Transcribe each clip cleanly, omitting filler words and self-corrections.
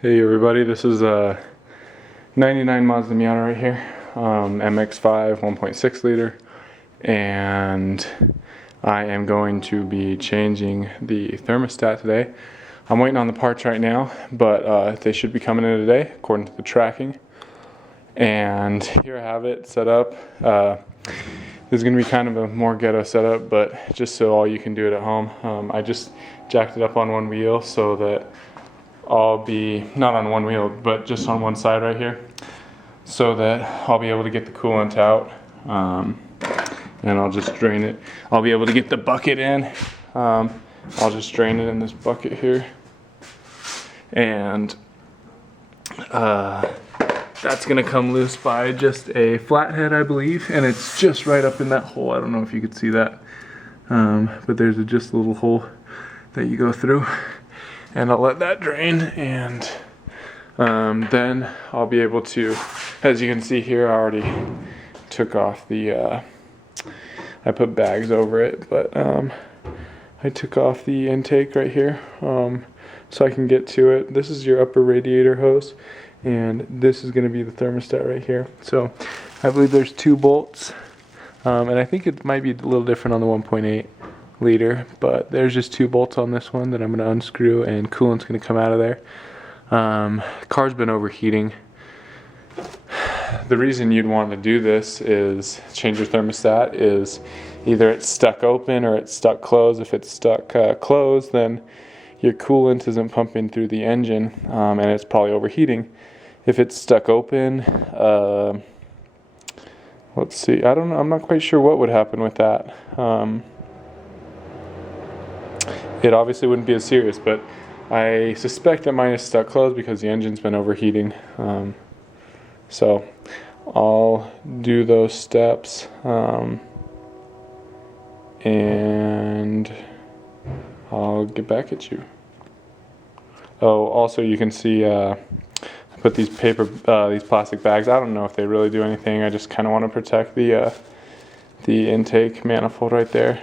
Hey everybody, this is a 99 Mazda Miata right here, MX-5 1.6 liter, and I am going to be changing the thermostat today. I'm waiting on the parts right now, but they should be coming in today according to the tracking. And here I have it set up. This is going to be kind of a more ghetto setup, but just so all you can do it at home. I just jacked it up on one wheel so that I'll be, not on one wheel, but just on one side right here, so that I'll be able to get the coolant out, and I'll just drain it. I'll be able to get the bucket in. I'll just drain it in this bucket here, and that's gonna come loose by just a flathead, I believe, and it's just right up in that hole. I don't know if you could see that, but there's just a little hole that you go through. And I'll let that drain, and then I'll be able to, as you can see here, I already took off the, I put bags over it, but I took off the intake right here, so I can get to it. This is your upper radiator hose, and this is going to be the thermostat right here. So I believe there's 2 bolts, and I think it might be a little different on the 1.8. liter, but there's just 2 bolts on this one that I'm going to unscrew, and coolant's going to come out of there. Car's been overheating. The reason you'd want to do this is change your thermostat is either it's stuck open or it's stuck closed. If it's stuck closed, then your coolant isn't pumping through the engine, and it's probably overheating. If it's stuck open, let's see, I don't know, I'm not quite sure what would happen with that. It obviously wouldn't be as serious, but I suspect that mine is stuck closed because the engine's been overheating. So I'll do those steps, and I'll get back at you. Oh, also you can see I put these these plastic bags. I don't know if they really do anything. I just kind of want to protect the intake manifold right there.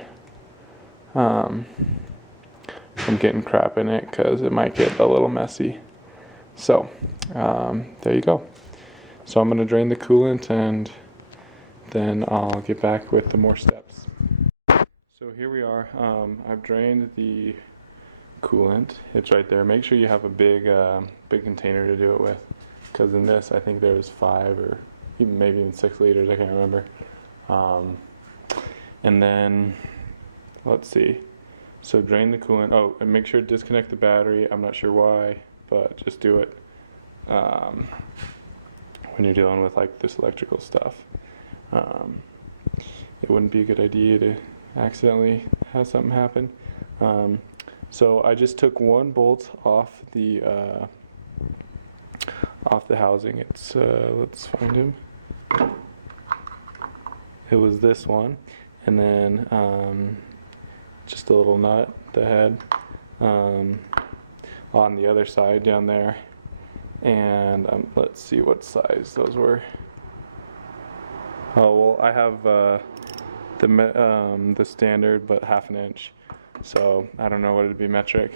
From getting crap in it, because it might get a little messy. So there you go. So I'm going to drain the coolant, and then I'll get back with the more steps. So here we are. I've drained the coolant. It's right there. Make sure you have a big container to do it with, because in this I think there's 5 or maybe even 6 liters. I can't remember. And then let's see. So drain the coolant. Oh, and make sure to disconnect the battery. I'm not sure why, but just do it when you're dealing with like this electrical stuff. It wouldn't be a good idea to accidentally have something happen. So I just took 1 bolt off the housing. It's let's find him. It was this one, and then just a little nut, the head, on the other side down there, and let's see what size those were. Oh well, I have the standard, but 1/2 inch, so I don't know what it'd be metric.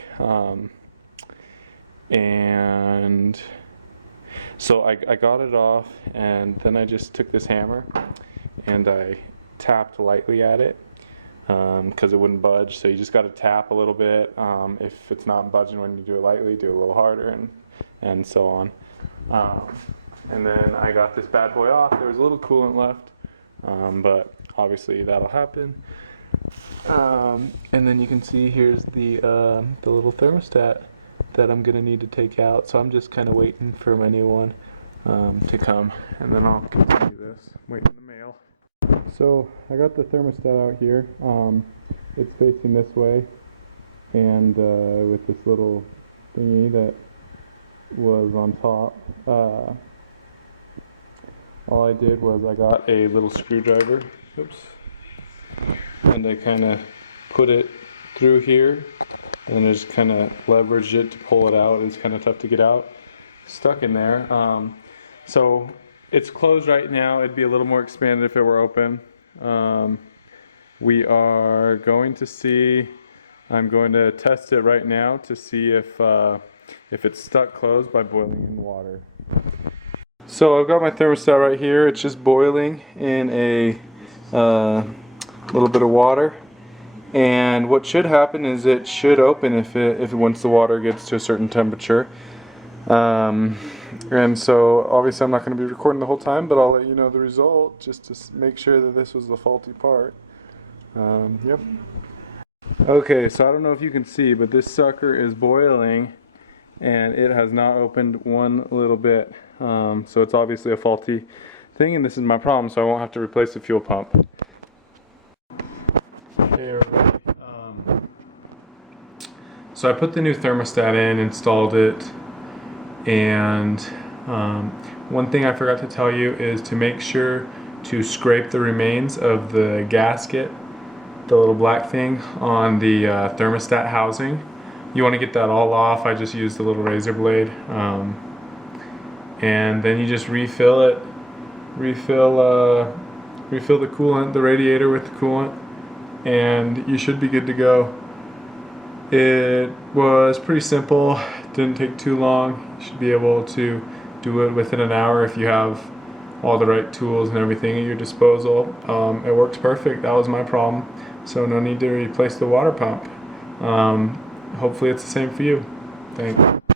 And so I got it off, and then I just took this hammer and I tapped lightly at it, because it wouldn't budge. So you just got to tap a little bit. If it's not budging when you do it lightly, do it a little harder, and so on. And then I got this bad boy off. There was a little coolant left, but obviously that'll happen. And then you can see here's the little thermostat that I'm gonna need to take out. So I'm just kind of waiting for my new one to come, and then I'll continue this. Waiting in the mail. So I got the thermostat out here. It's facing this way, and with this little thingy that was on top. All I did was I got a little screwdriver, and I kind of put it through here, and I just kind of leveraged it to pull it out. It's kind of tough to get out. Stuck in there. So it's closed right now. It'd be a little more expanded if it were open. We are going to see, I'm going to test it right now to see if if it's stuck closed by boiling in water. So I've got my thermostat right here. It's just boiling in a little bit of water. And what should happen is it should open if once the water gets to a certain temperature. And so obviously I'm not going to be recording the whole time, but I'll let you know the result just to make sure that this was the faulty part. Yep. Okay, so I don't know if you can see, but this sucker is boiling and it has not opened one little bit. So it's obviously a faulty thing, and this is my problem, so I won't have to replace the fuel pump. Hey everybody. So I put the new thermostat in, installed it, and one thing I forgot to tell you is to make sure to scrape the remains of the gasket, the little black thing on the thermostat housing. You want to get that all off. I just used a little razor blade, and then you just refill it. Refill the coolant, the radiator with the coolant, and you should be good to go. It was pretty simple, didn't take too long. You should be able to do it within an hour if you have all the right tools and everything at your disposal. It works perfect. That was my problem, so no need to replace the water pump. Hopefully it's the same for you. Thanks.